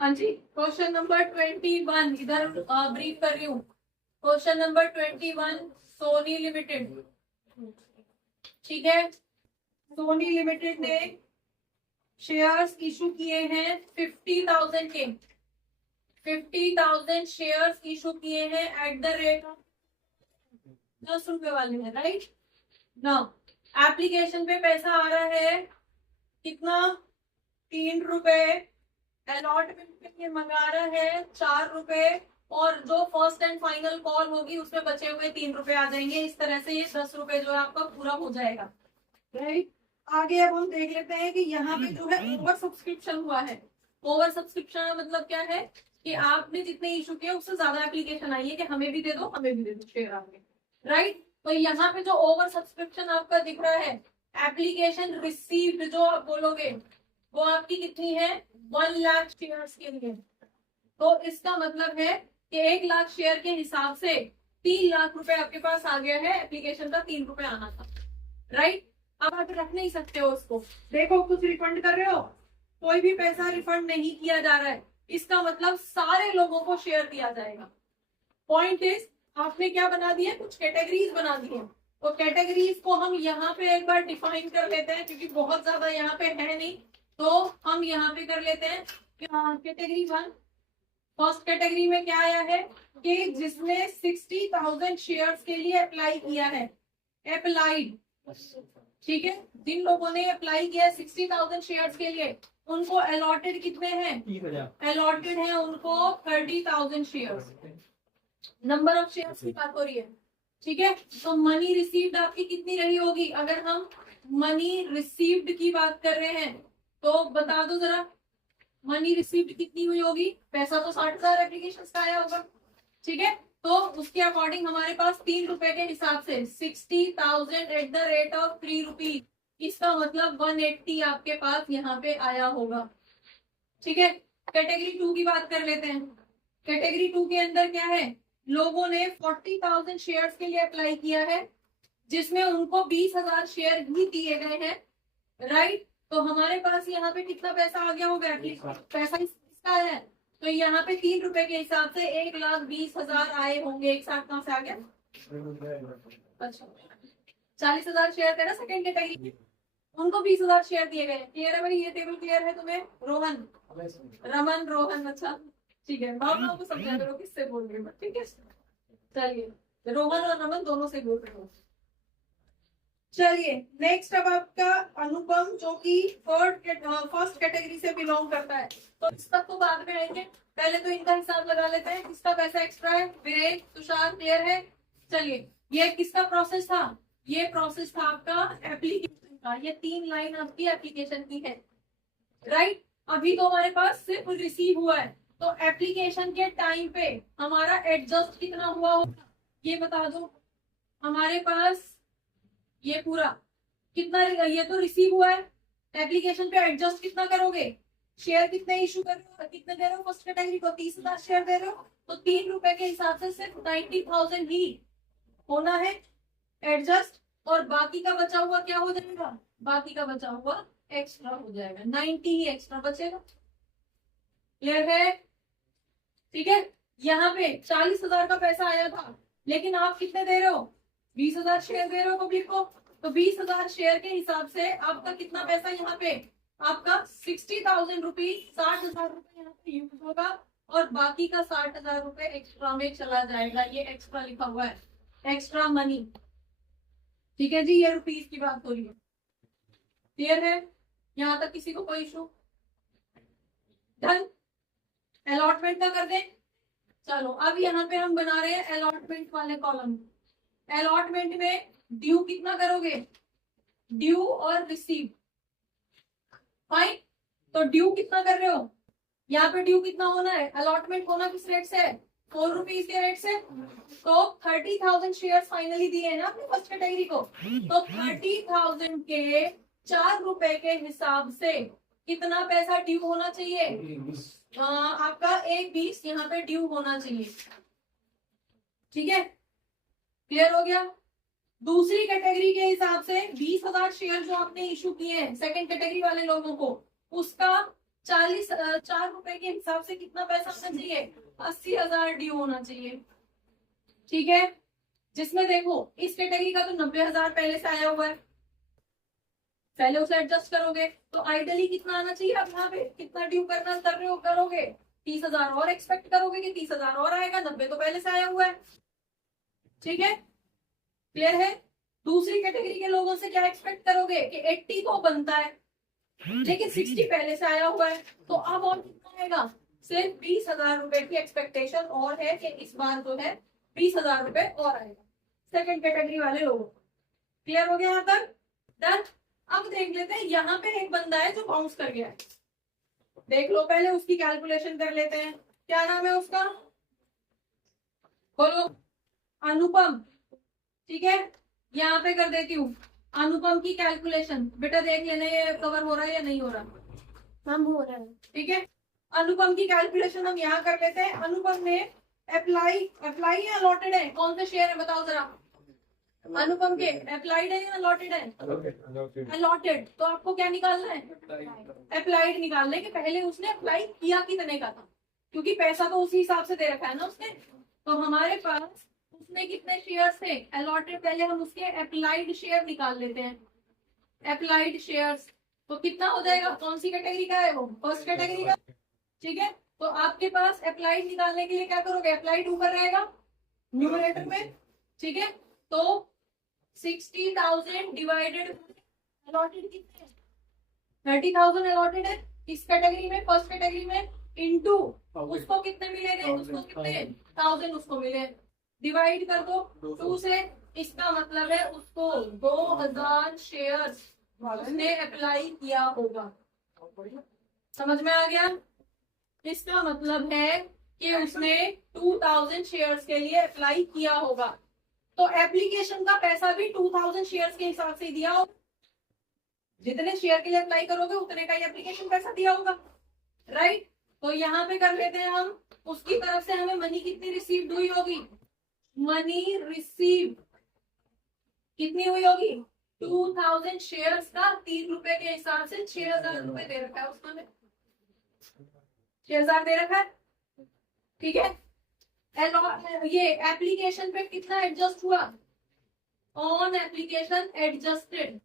हाँ जी, question number 21 इधर brief कर रही हूँ। Question number 21, Sony Limited. ठीक है, सोनी लिमिटेड ने शेयर्स इशू किए हैं 50,000 के। 50,000 शेयर्स इशू किए हैं एट द रेट ऑफ 10 रुपए वाले हैं, राइट ना। एप्लीकेशन पे पैसा आ रहा है कितना, 3 रुपए। अलॉटमेंट के लिए मंगा रहा है 4 रुपए, और जो फर्स्ट एंड फाइनल कॉल होगी उसमें बचे हुए 3 रुपए आ जाएंगे। इस तरह से ये 10 रुपए जो है आपका पूरा हो जाएगा, राइट। आगे अब हम देख लेते हैं कि यहाँ पे जो है ओवर सब्सक्रिप्शन हुआ है। ओवर सब्सक्रिप्शन का मतलब क्या है कि आपने जितने इशू किए उससे ज्यादा एप्लीकेशन आई है कि हमें भी दे दो, हमें भी दे दो शेयर आपके, राइट। तो यहाँ पे जो ओवर सब्सक्रिप्शन आपका दिख रहा है, एप्लीकेशन रिसीव्ड जो आप बोलोगे वो आपकी कितनी है, 1 लाख शेयर्स के लिए। तो इसका मतलब है कि 1 लाख शेयर के हिसाब से 3 लाख रुपए आपके पास आ गया है। एप्लीकेशन का 3 रुपए आना था, राइट। अब आप रख नहीं सकते हो उसको। देखो कुछ रिफंड कर रहे हो, कोई भी पैसा रिफंड नहीं किया जा रहा है, इसका मतलब सारे लोगों को शेयर दिया जाएगा। पॉइंट इज, आपने क्या बना दिया, कुछ कैटेगरीज बना दी है। तो कैटेगरीज को हम यहाँ पे एक बार डिफाइन कर लेते हैं, क्योंकि बहुत ज्यादा यहाँ पे है नहीं, तो हम यहाँ पे कर लेते हैं। कैटेगरी 1, फर्स्ट कैटेगरी में क्या आया है कि जिसने 60,000 शेयर्स के लिए अप्लाई किया है, अप्लाइड, ठीक है। जिन लोगों ने अप्लाई किया 60,000 शेयर्स के लिए, उनको अलॉटेड कितने हैं, अलॉटेड है उनको 30,000 शेयर्स। नंबर ऑफ शेयर्स की बात हो रही है, ठीक है। तो मनी रिसीव्ड आपकी कितनी रही होगी, अगर हम मनी रिसीव्ड की बात कर रहे हैं तो बता दो जरा, मनी रिसीव्ड कितनी हुई होगी। पैसा तो 60,000 एप्लीकेशन का आया होगा, ठीक है। तो उसके अकॉर्डिंग हमारे पास 3 रुपए के हिसाब से 60,000 at the rate of 3 rupees, इसका मतलब 180 आपके पास यहाँ पे आया होगा, ठीक है। कैटेगरी 2 की बात कर लेते हैं। कैटेगरी 2 के अंदर क्या है, लोगों ने 40,000 शेयर्स के लिए अप्लाई किया है, जिसमें उनको 20,000 शेयर ही दिए गए हैं, राइट। तो हमारे पास यहाँ पे कितना पैसा आ गया होगा, पैसा इसका है। तो यहाँ पे 3 रुपए के हिसाब से 1,20,000 आए होंगे। एक साथ कहाँ से आ गया, अच्छा 40,000 शेयर थे ना सेकंड कैटेगरी, उनको 20,000 शेयर दिए गए। क्लियर है भाई, ये टेबल क्लियर है तुम्हें, रोहन, रमन, रोहन, अच्छा ठीक है। बाबा को समझा करो किससे बोल रही हूँ, ठीक है। चलिए, रोहन और रमन दोनों से बोल रहे हो। चलिए नेक्स्ट, अब आपका अनुपम, जो कि फर्स्ट कैटेगरी से बिलोंग करता है, तो इस तक तो बाद में आएंगे, पहले तो इनका हिसाब लगा लेते हैं। किसका पैसा एक्स्ट्रा है, विवेक, तुषार, क्लियर है। चलिए, ये किसका प्रोसेस था, ये प्रोसेस था आपका एप्लीकेशन का। ये 3 लाइन आपकी एप्लीकेशन की है, राइट। अभी तो हमारे पास सिर्फ रिसीव हुआ है, तो एप्लीकेशन के टाइम पे हमारा एडजस्ट कितना हुआ होगा ये बता दो। हमारे पास ये पूरा कितना, ये तो रिसीव हुआ है, एप्लीकेशन पे एडजस्ट कितना करोगे, शेयर कितने इशू कर रहे हो, कितने दे रहे हो फर्स्ट कैटेगरी को, 30,000 शेयर दे रहे हो, तो 3 रुपए के हिसाब से सिर्फ 90,000 ही होना है एडजस्ट, और बाकी का बचा हुआ क्या हो जाएगा, बाकी का बचा हुआ एक्स्ट्रा हो जाएगा, 90 ही एक्स्ट्रा बचेगा। क्लियर है, ठीक है। यहाँ पे 40,000 का पैसा आया था, लेकिन आप कितने दे रहे हो, 20,000 शेयर दे रहे हो पब्लिक को, तो 20,000 शेयर के हिसाब से आपका कितना पैसा यहाँ पे, आपका 60,000 रुपीज, 60,000 रुपए यहाँ पे यूज होगा, और बाकी का 60,000 रुपए एक्स्ट्रा में चला जाएगा। ये एक्स्ट्रा लिखा हुआ है, एक्स्ट्रा मनी, ठीक है जी। ये रुपीज की बात हो रही है, क्लियर है, यहाँ तक किसी को कोई इशू, डन। अलॉटमेंट का कर दें, चलो अब यहाँ पे हम बना रहे हैं अलॉटमेंट वाले कॉलम। अलॉटमेंट में ड्यू कितना करोगे, ड्यू और रिसीव, फाइन। तो ड्यू कितना कर रहे हो, यहाँ पे ड्यू कितना होना है, अलॉटमेंट होना किस रेट से है, 4 रुपीज के रेट से। तो 30,000 शेयर फाइनली दिए हैं ना अपने फर्स्ट कैटेगरी को, तो 30,000 के 4 रुपए के हिसाब से कितना पैसा ड्यू होना चाहिए, आपका 1,20 यहाँ पे ड्यू होना चाहिए, ठीक है। क्लियर हो गया। दूसरी कैटेगरी के हिसाब से 20,000 शेयर जो आपने इशू किए हैं सेकंड कैटेगरी वाले लोगों को, उसका 4 रुपए के हिसाब से कितना पैसा होना चाहिए? 80,000 ड्यू होना चाहिए। ठीक है, जिसमें देखो इस कैटेगरी का तो 90,000 पहले से आया हुआ है, पहले उसे एडजस्ट करोगे तो आइडली कितना आना चाहिए? अब यहाँ पे कितना ड्यू करना कर रहे हो करोगे? 30,000 और एक्सपेक्ट करोगे कि 30,000 और आएगा, 90 तो पहले से आया हुआ है। ठीक है, क्लियर है? दूसरी कैटेगरी के लोगों से क्या एक्सपेक्ट करोगे कि 80 तो बनता है लेकिन 60 पहले से आया हुआ है, तो अब और कितना आएगा? सिर्फ 20,000 रुपए की एक्सपेक्टेशन और है कि इस बार जो है 20,000 रुपए और आएगा सेकंड कैटेगरी वाले लोगों। क्लियर हो गया यहाँ तक? डन। अब देख लेते हैं, यहाँ पे एक बंदा है जो बाउंस कर गया है, देख लो पहले उसकी कैलकुलेशन कर लेते हैं। क्या नाम है उसका? बोलो। अनुपम। ठीक है, यहाँ पे कर देती हूँ अनुपम की कैलकुलेशन। बेटा देख लेना ये कवर हो रहा है या नहीं हो रहा? मैम हो रहा है। ठीक है, अनुपम की कैलकुलेशन हम यहाँ कर लेते हैं। अनुपम ने अप्लाई या अलॉटेड है? कौन से शेयर है बताओ जरा? अनुपम के अप्लाइड है या अलॉटेड है? अलॉटेड। तो आपको क्या निकालना है? अप्लाइड निकालना है कि पहले उसने अप्लाई किया कितने का था, क्योंकि पैसा तो उसी हिसाब से दे रखा है ना उसने। तो हमारे पास उसने कितने शेयर थे अलॉटेड, पहले हम उसके अप्लाइड शेयर निकाल लेते हैं। अप्लाइड शेयर्स तो कितना हो जाएगा? कौन सी कैटेगरी का है वो? फर्स्ट कैटेगरी का। ठीक है, तो आपके पास अप्लाइड निकालने के लिए क्या करोगे? अप्लाइड ऊपर रहेगा न्यूमरेटर में। ठीक है, तो 60,000 डिवाइडेड अलॉटेड कितने? 30,000 अलॉटेड है इस कैटेगरी में, फर्स्ट कैटेगरी में, इनटू उसको कितने मिलेंगे? उसको कितने? 1000 उसको मिले, डिवाइड कर दो 2 से। इसका मतलब है उसको 2000 शेयर्स उसने अप्लाई किया होगा। समझ में आ गया? इसका मतलब है कि उसने 2000 शेयर्स के लिए अप्लाई किया होगा, तो एप्लीकेशन का पैसा भी 2000 शेयर्स के हिसाब से दिया होगा। जितने शेयर के लिए अप्लाई करोगे उतने का ही एप्लीकेशन पैसा दिया होगा, राइट? तो यहाँ पे कर लेते हैं हम, उसकी तरफ से हमें मनी कितनी रिसीव हुई होगी? मनी रिसीव कितनी हुई होगी? 2000 शेयर्स का 3 रुपए के हिसाब से 6,000 रुपए दे रखा है उसने, 6,000 दे रखा है। ठीक है, ये एप्लीकेशन पे कितना एडजस्ट हुआ? ऑन एप्लीकेशन एडजस्टेड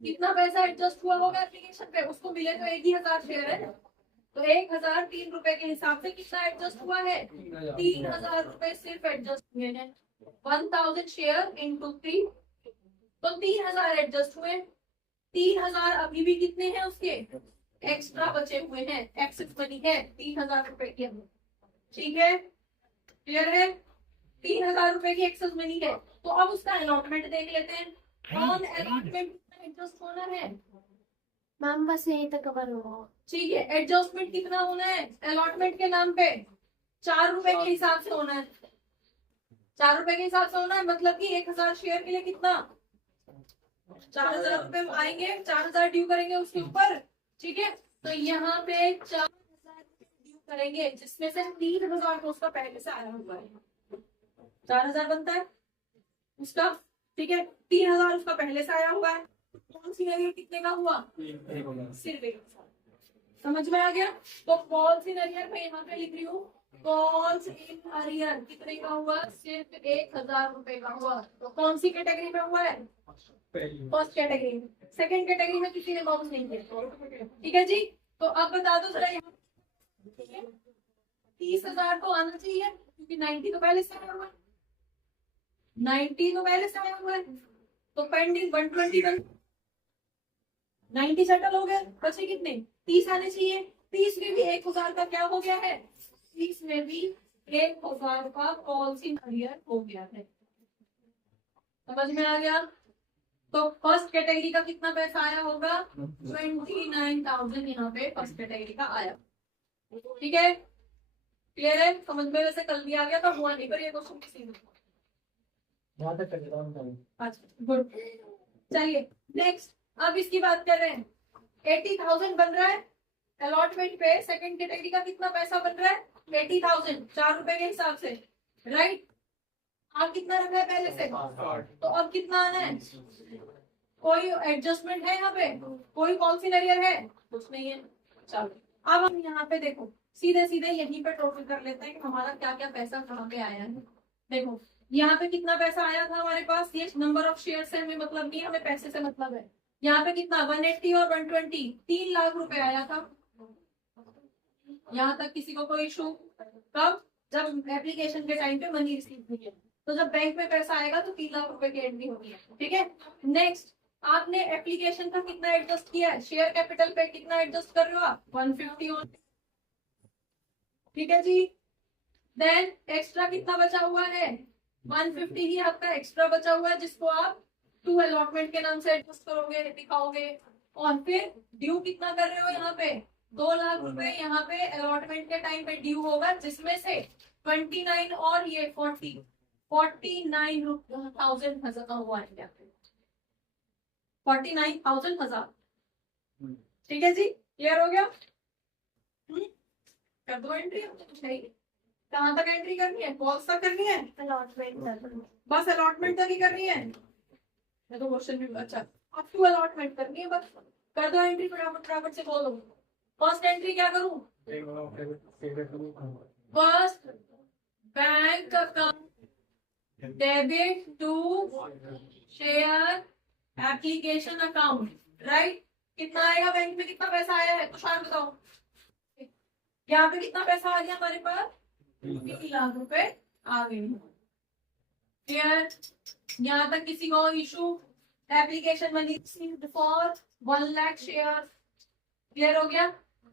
कितना पैसा एडजस्ट हुआ होगा एप्लीकेशन पे? उसको मिले तो 1,000 शेयर है, तो 1,000 3 रुपए के हिसाब से कितना एडजस्ट हुआ है? 3,000 रुपए सिर्फ एडजस्ट हुए हैं। 1000 शेयर इंटू 3, तो 3,000 एडजस्ट हुए। 3,000 अभी भी कितने हैं उसके? एक्स्ट्रा बचे हुए हैं, एक्सेस मनी है 3,000 रुपए की। ठीक है, क्लियर है? 3,000 रुपए की एक्सेस मनी है, तो अब उसका अलॉटमेंट देख लेते हैं। ऑन अलॉटमेंट एडजस्ट होना है मैम बस यही तक कवर होगा। ठीक है, एडजस्टमेंट कितना होना है अलॉटमेंट के नाम पे? 4 रुपए के हिसाब से होना है। 4 रुपए के हिसाब से होना है, मतलब कि 1,000 शेयर के लिए कितना? 4,000 रुपए आएंगे, 4,000 ड्यू करेंगे उसके ऊपर। ठीक है, तो यहाँ पे 4,000 ड्यू करेंगे, जिसमें से 3,000 तो उसका पहले से आया हुआ है। 4,000 बनता है उसका। ठीक है, 3,000 उसका पहले से आया हुआ है। कौन सी नरियर कितने का हुआ? सिर्फ 1,000। समझ में आ गया? तो कौन सी नरियर मैं यहाँ पे लिख रही हूँ, कॉल्स इन अरियर कितने का हुआ? सिर्फ 1,000 रुपए का हुआ। तो कौन सी कैटेगरी में हुआ है? फर्स्ट कैटेगरी में। सेकंड कैटेगरी में किसी ने बाउंस नहीं किया। ठीक है जी, तो अब बता दो जरा यहाँ 30,000 तो आना चाहिए, क्योंकि 90 तो पहले से आया हुआ है, 90 तो पहले से आया हुआ है, तो पेंडिंग 121, 90 सेटल हो गए, बचे कितने? 30 आने चाहिए। 30 में भी 1,000 का क्या हो गया है? 30 में भी 1,000 का कॉल्स इन अरियर हो गया है। समझ में आ गया? तो फर्स्ट कैटेगरी का कितना पैसा आया होगा? 29,000 यहाँ पे फर्स्ट कैटेगरी का आया। ठीक है, क्लियर है? समझ में? वैसे कल भी आ गया था, हुआ नहीं पर ये क्वेश्चन किसी ने। अच्छा गुड, चलिए नेक्स्ट। अब इसकी बात कर रहे हैं, 80,000 बन रहा है अलॉटमेंट पे। सेकंड कैटेगरी का कितना पैसा बन रहा है? 80,000, 4 रुपए के हिसाब से, राइट? आप कितना रखा है पहले से? तो अब कितना आना है? कोई एडजस्टमेंट है यहाँ पे? कोई कौन सी नरियर है? कुछ नहीं है। चलो अब हम यहाँ पे देखो सीधे सीधे यहीं पे टोटल कर लेते हैं कि हमारा क्या क्या पैसा कहाँ पे आया है। देखो यहाँ पे कितना पैसा आया था हमारे पास, ये नंबर ऑफ शेयर से हमें मतलब नहीं, हमें पैसे से मतलब है। यहाँ पे कितना 180 और 120, 3 लाख रुपए आया था। यहाँ तक किसी को कोई इशू? कब? जब एप्लीकेशन के टाइम पे मनी रिसीव हुई है, तो जब बैंक में पैसा आएगा तो 3 लाख रुपए की एंट्री होगी। ठीक है, नेक्स्ट आपने एप्लीकेशन का कितना एडजस्ट किया है, शेयर कैपिटल पे कितना एडजस्ट कर रहे हो आप, 150। ठीक है जी, देन एक्स्ट्रा कितना बचा हुआ है, 150 ही आपका एक्स्ट्रा बचा हुआ है, जिसको आप टू अलॉटमेंट के नाम से एडजस्ट करोगे, दिखाओगे। और फिर ड्यू कितना कर रहे हो यहाँ पे, 2 लाख रुपए यहाँ पे अलॉटमेंट के टाइम पे ड्यू होगा, जिसमें से 29 और ये 49,000 हजार हुआ है यहाँ पे, 49,000 हजार। ठीक है जी, क्लियर हो गया? कर दो एंट्री, नहीं कहाँ तक एंट्री करनी है, कॉल्स तक करनी है, अलॉटमेंट बस अलॉटमेंट तक ही करनी है। मैं तो क्वेश्चन भी अच्छा, अब टू अलॉटमेंट करनी है, बस कर दो एंट्री फटाफट फटाफट से बोलो। फर्स्ट एंट्री क्या करूं, first bank account debit to share application account, right. कितना आएगा बैंक में, कितना पैसा आया है तुषार बताओ। यहाँ पे कितना पैसा आ गया हमारे पास, 3 लाख रुपए आ गए। क्लियर? यहाँ तक किसी को issue? Application money for 1 lakh share, clear हो गया।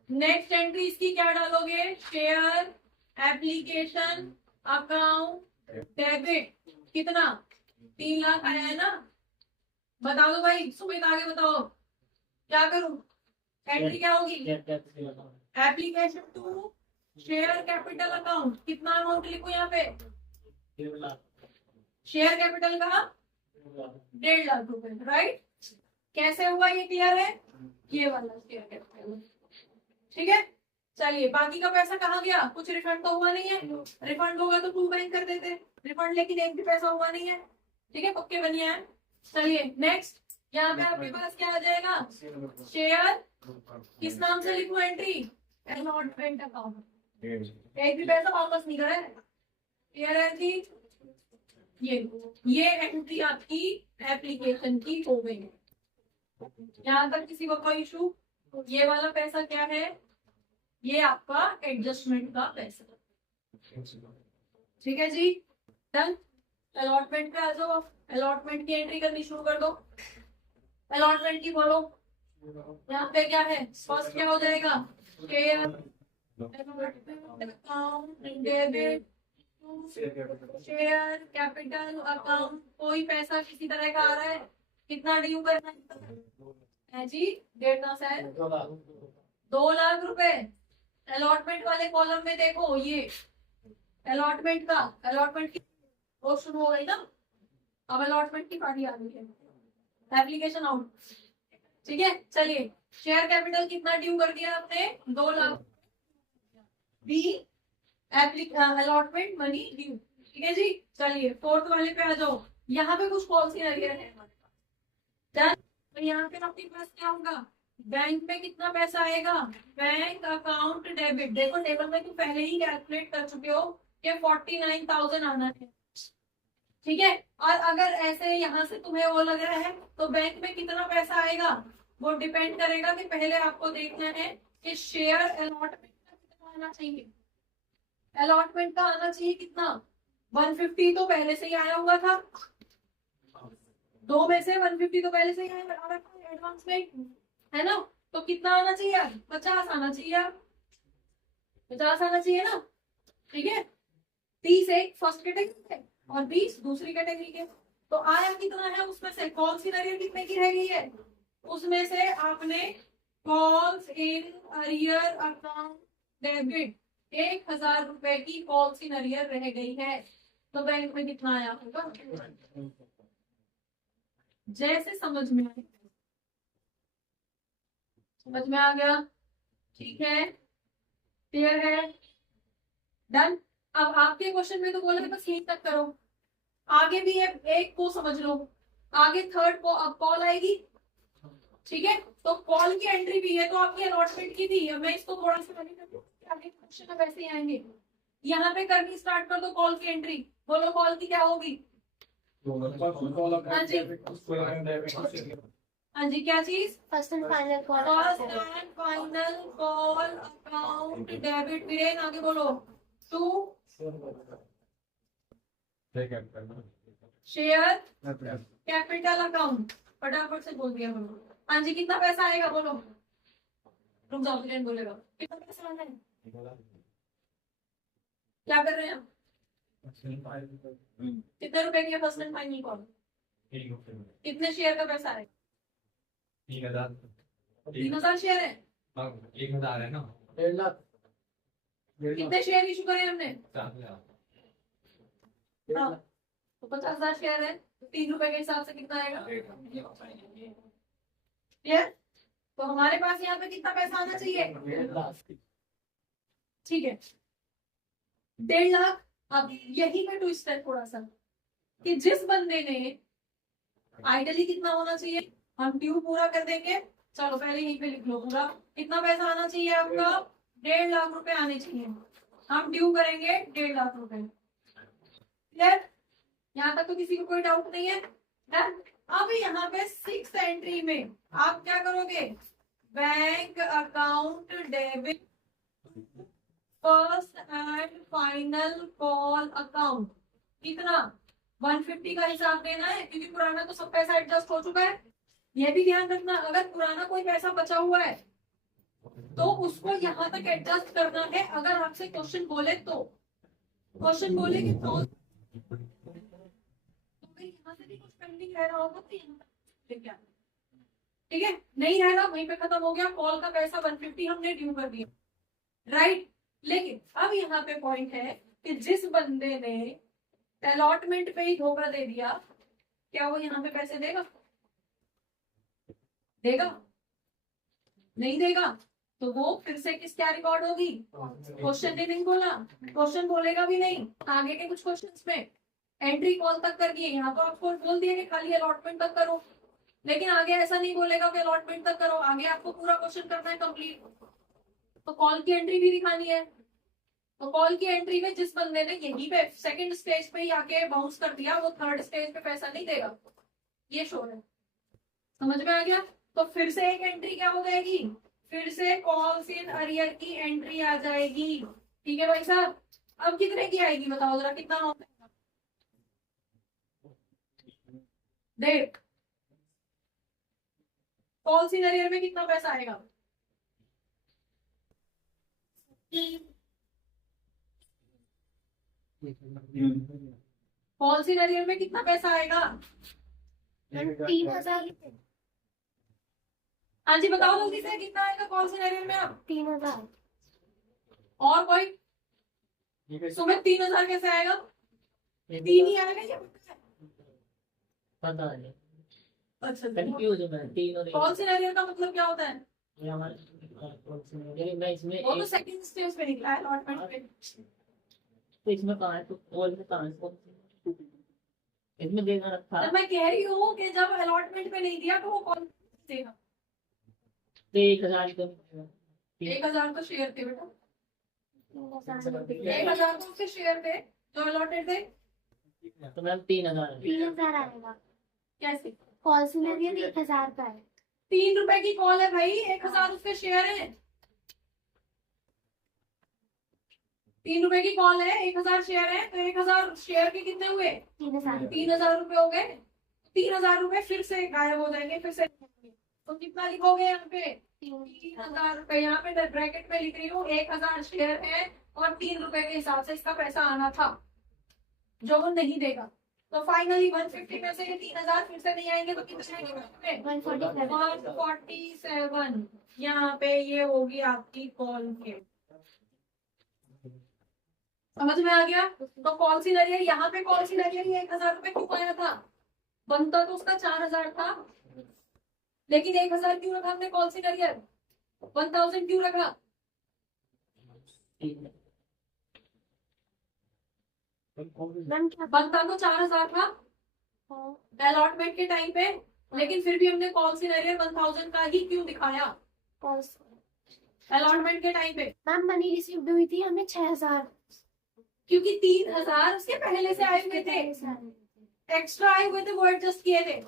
नेक्स्ट एंट्री इसकी क्या डालोगे, शेयर एप्लीकेशन अकाउंट डेबिट, कितना 3 लाख आया है ना, बता दो भाई, सुमित आगे बताओ क्या करूं, एंट्री क्या होगी, application to share capital account, कितना अमाउंट लिखो यहाँ पे, शेयर कैपिटल का 1.5 लाख रुपए, राइट। कैसे हुआ ये क्लियर है, ये वाला शेयर कैपिटल। ठीक है, चलिए बाकी का पैसा कहाँ गया, कुछ रिफंड तो हुआ नहीं है, रिफंड होगा तो टू बैंक कर देते, रिफंड लेकिन एक भी पैसा हुआ नहीं है। ठीक है, पक्के बनिए हैं। चलिए नेक्स्ट, यहाँ पे आपके पास क्या आ जाएगा, शेयर किस नाम से लिखूं एंट्री, अलॉटमेंट अकाउंट, एक भी पैसा वापस नहीं करे। क्लियर है जी, ये एंट्री आपकी एप्लीकेशन की हो गई। यहाँ तक किसी को कोई इशू? ये वाला पैसा क्या है, ये आपका एडजस्टमेंट का पैसा। ठीक है जी, डन। अलॉटमेंट पे आ जाओ, अलॉटमेंट की एंट्री करनी शुरू कर दो। अलॉटमेंट की बोलो, यहाँ पे क्या है, फर्स्ट क्या हो जाएगा, share account debit share capital account, कोई पैसा किसी तरह का आ रहा है, कितना ड्यू करना है जी, 1.5 है 2 लाख रुपए। अलॉटमेंट वाले कॉलम में देखो, ये अलॉटमेंट का, अलॉटमेंट की ऑप्शन हो गई ना, अब अलॉटमेंट की पार्टी आ गई है, एप्लीकेशन आउट। ठीक है, चलिए शेयर कैपिटल कितना ड्यू कर दिया आपने, 2 lakh, B allotment money due. ठीक है जी, चलिए फोर्थ वाले पे आ जाओ, यहाँ पे कुछ पॉलिसी लगे रहे हमारे पास। तो यहाँ पे आपके पास क्या होगा, बैंक में कितना पैसा आएगा, बैंक अकाउंट डेबिट, देखो टेबल में तुम पहले ही कैलकुलेट कर चुके हो कि 49,000 आना है। ठीक है, और अगर ऐसे यहाँ से तुम्हें वो लग रहा है तो बैंक में कितना पैसा आएगा, वो डिपेंड करेगा कि पहले आपको देखना है कि शेयर अलॉटमेंट का कितना आना चाहिए। अलॉटमेंट का आना चाहिए कितना, 150 तो पहले से ही आया हुआ था, दो में से 150 तो पहले से ही आया एडवांस में, है ना। तो कितना आना चाहिए, 50 आना चाहिए, 50 आना चाहिए ना। ठीक है, 30 एक फर्स्ट कैटेगरी के और 20 दूसरी कैटेगरी के, तो आया कितना है, उसमें से कॉल सीनरियर कितने की रह गई है, उसमें से आपने calls in arrear account debit 1,000 रुपए की कॉल सीनरियर रह गई है, तो बैंक में कितना आया होगा, जैसे समझ में आए, समझ में आ गया। ठीक है, क्लियर है, डन। अब आपके क्वेश्चन में तो बोला है बस यही तक करो, आगे भी एक को समझ लो, आगे थर्ड को अब कॉल आएगी। ठीक है, तो कॉल की एंट्री भी है तो आपकी अलॉटमेंट की थी। अब मैं इसको थोड़ा सा आगे कर दूं, आगे क्वेश्चन अब ऐसे ही आएंगे। यहाँ पे करनी स्टार्ट कर दो कॉल की एंट्री। बोलो कॉल की क्या होगी? हाँ जी, हाँ जी, क्या चीज? First and final call first and final call account debit. Viren आगे बोलो। To share capital account. फटाफट से बोल दिया बोलो। हाँ जी, कितना पैसा आएगा बोलो। रुक जाओ, वीरेन बोलेगा। कितना पैसा आना है? क्या कर रहे हैं आप? कितने रुपए की फर्स्ट एंड फाइनल कॉल? कितने शेयर का पैसा है? 3,000 शेयर है। 1,000 है ना। 1.5 लाख। कितने शेयर इशू करे हमने? 4,000। हाँ, तो 50,000 शेयर है। 3 रुपए के हिसाब से कितना आएगा? क्लियर? तो हमारे पास यहाँ पे कितना पैसा आना चाहिए? 1.5 लाख। ठीक है, 1.5 लाख। अब यही पे ट्विस्ट है थोड़ा सा कि जिस बंदे ने आइडली कितना होना चाहिए, हम ड्यू पूरा कर देंगे। चलो पहले यहीं पे लिख लो पूरा। कितना पैसा आना चाहिए आपका? 1.5 लाख रुपए आने चाहिए। हम ड्यू करेंगे 1.5 लाख रुपए। क्लियर? यहाँ तक तो किसी को कोई डाउट नहीं है? अब यहाँ पे 6th एंट्री में आप क्या करोगे? Bank account debit first and final call account. कितना? 150 का हिसाब देना है क्योंकि पुराना तो सब पैसा एडजस्ट हो चुका है। यह भी ध्यान रखना, अगर पुराना कोई पैसा बचा हुआ है तो उसको यहाँ तक एडजस्ट करना है। अगर आपसे क्वेश्चन बोले तो, क्वेश्चन बोले कि तो यहाँ से भी कुछ पेंडिंग रह रहा होगा तो यहाँ तक। ठीक है, नहीं रह रहा वहीं पे खत्म हो गया। कॉल का पैसा 150 हमने ड्यू कर दिया, राइट। लेकिन अब यहाँ पे पॉइंट है कि जिस बंदे ने अलॉटमेंट पे ही धोखा दे दिया, क्या वो यहाँ पे पैसे देगा? देगा? नहीं देगा तो वो फिर से किस क्या रिकॉर्ड होगी? क्वेश्चन ने नहीं बोला, क्वेश्चन बोलेगा भी नहीं। आगे के कुछ क्वेश्चंस में एंट्री कॉल तक कर दिए, यहाँ तो आपको बोल दिया कि खाली अलॉटमेंट तक करो, लेकिन आगे ऐसा नहीं बोलेगा कि अलॉटमेंट तक करो। आगे आपको पूरा क्वेश्चन करना है कंप्लीट। तो कॉल की एंट्री भी दिखानी है। तो कॉल की एंट्री में जिस बंदे ने यहीं पे सेकंड स्टेज पे ही आके बाउंस कर दिया, वो थर्ड स्टेज पे पैसा नहीं देगा, ये श्योर है। समझ में आ गया? तो फिर से एक एंट्री क्या हो जाएगी? फिर से कॉल्स इन अरियर की एंट्री आ जाएगी। ठीक है भाई साहब? अब कितने की आएगी बताओ जरा, कितना होता है? देख, कॉल्स इन अरियर में कितना पैसा आएगा? कॉल्स इन अरियर में कितना पैसा आएगा? 3,000। हाँ जी बताओ जल्दी से, कितना आएगा कॉल्स इन अरियर में? अब 3,000। और कोई? सुमित 3,000 कैसे आएगा? 3 ही आएगा या पता नहीं, अच्छा, कंफ्यूज हूं मैं। 3 और कॉल्स इन अरियर का मतलब क्या होता है? ये हमारे मैं इसमें वो तो सेकंड स्टेज पे निकला है अलॉटमेंट पे। तो इसमें कहाँ है? तो कॉल में कहाँ है? इसमें देना रखा तो मैं कह रही हूँ कि जब अलॉटमेंट पे नहीं दिया तो वो कॉल देगा। तो 1,000 तो 1,000 तो शेयर थे बेटा, 3,000 1,000 तो उसके शेयर थे जो अलॉटेड थे। तो मैम 3,000 आएगा। कैसे? कॉल से लगे 1,000 का है। 3 रुपए की कॉल है भाई, 1,000 उसके शेयर है। 3 रुपए की कॉल है, 1,000 शेयर है, तो 1,000 शेयर के कितने हुए? 3,000। 3,000 रुपए हो गए। 3,000 रुपए फिर से गायब हो जाएंगे, फिर से। तो कितना लिखोगे यहाँ पे? 3,000 रुपए। यहाँ पे ब्रैकेट में लिख रही हूँ 1,000 शेयर है और 3 रुपए के हिसाब से इसका पैसा आना था जो वो नहीं देगा। तो फाइनली 150 में से ये 3,000 फिर से नहीं आएंगे तो कितने आएंगे? 147। यहाँ पे ये होगी आपकी कॉल के। समझ में आ गया? तो कॉल सिनेरियो, यहाँ पे कॉल सिनेरियो 1,000 रुपए क्यों आया था? बनता तो उसका 4,000 था, लेकिन 1,000 क्यों रखा हमने कॉल सिनेरियो? 1,000 क्यों रखा? मैम क्या बनता तो 4,000 था अलॉटमेंट के टाइम पे, लेकिन फिर भी हमने कॉल सिनेरियो 1000 का ही क्यों दिखाया अलॉटमेंट के टाइम पे? मैम मनी रिसीव्ड हुई थी हमें 6000 क्योंकि 3000 उसके पहले से आए हुए थे, एक्स्ट्रा आए हुए थे, वो एडजस्ट किए थे।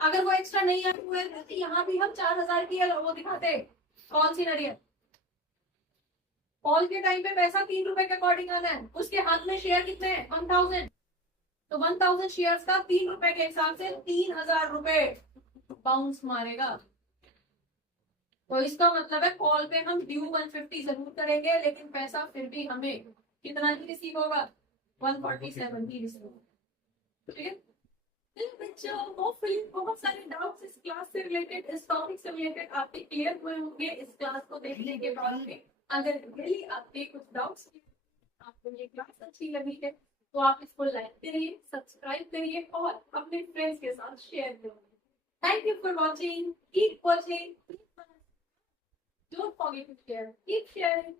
अगर वो एक्स्ट्रा नहीं आए हुए थे तो यहाँ भी हम 4000 की वो दिखाते कॉल सिनेरियो। कॉल के टाइम पे पैसा 3 रुपए के अकॉर्डिंग आना है, उसके हाथ में शेयर कितने हैं? 1000। तो 1000 शेयर्स का 3 रुपए के हिसाब से 3000 रुपए बाउंस मारेगा। तो इसका मतलब है कॉल पे हम ड्यू 150 जरूर करेंगे, लेकिन पैसा फिर भी हमें कितना ही रिसीव होगा? 147 ही रिसीव होगा। ठीक है बच्चों, होपफुली बहुत सारे डाउट्स इस क्लास से रिलेटेड, इस टॉपिक से रिलेटेड आपके क्लियर हुए होंगे इस क्लास को देखने के बाद में। अगर रियली आपके कुछ डाउट्स, आपको ये क्लास अच्छी लगी है तो आप इसको लाइक करिए, सब्सक्राइब करिए और अपने फ्रेंड्स के साथ शेयर करिए। Thank you for watching. Keep watching. Don't forget to share. Keep sharing.